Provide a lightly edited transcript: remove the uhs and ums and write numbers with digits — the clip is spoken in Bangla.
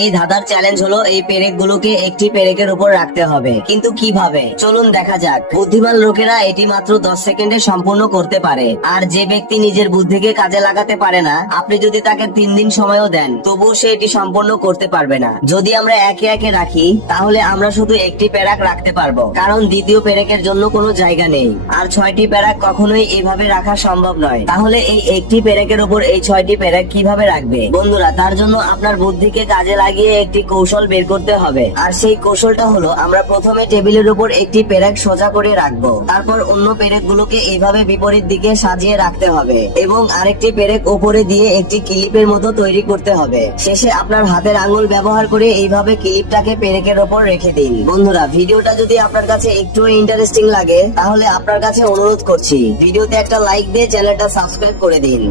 এই ধাঁধার চ্যালেঞ্জ হলো এই পেরেক গুলোকে একটি পেরেকের উপর রাখতে হবে, কিন্তু কিভাবে চলুন দেখা যাক। বুদ্ধিমান লোকেরা এটি মাত্র 10 সেকেন্ডে সম্পূর্ণ করতে পারে, আর যে ব্যক্তি নিজের বুদ্ধিকে কাজে লাগাতে পারে না, আপনি যদি তাকে 3 দিন সময়ও দেন তবুও সে এটি সম্পূর্ণ করতে পারবে না। যদি আমরা একে একে রাখি তাহলে আমরা শুধু একটি পেরেক রাখতে পারবো, কারণ দ্বিতীয় পেরেকের জন্য কোনো জায়গা নেই। আর 6টি পেরেক কখনোই এভাবে রাখা সম্ভব নয়। তাহলে এই একটি পেরেকের উপর এই 6টি পেরেক কিভাবে রাখবে? বন্ধুরা, তার জন্য আপনার বুদ্ধিকে কাজে লাগিয়ে একটি কৌশল বের করতে হবে। আর সেই কৌশলটা হলো, আমরা প্রথমে টেবিলের উপর একটি পেরেক সোজা করে রাখবো, তারপর অন্য পেরেক গুলোকে এইভাবে বিপরীত দিকে সাজিয়ে রাখতে হবে এবং আরেকটি পেরেক উপরে দিয়ে একটি ক্লিপের মতো তৈরি করতে হবে। শেষে আপনার হাতের আঙ্গুল ব্যবহার করে এইভাবে ক্লিপটাকে পেরেকের ওপর রেখে দিন। বন্ধুরা, ভিডিওটা যদি আপনার কাছে একটু ইন্টারেস্টিং লাগে তাহলে আপনার কাছে অনুরোধ করছি ভিডিওতে একটা লাইক দিয়ে চ্যানেলটা সাবস্ক্রাইব করে দিন।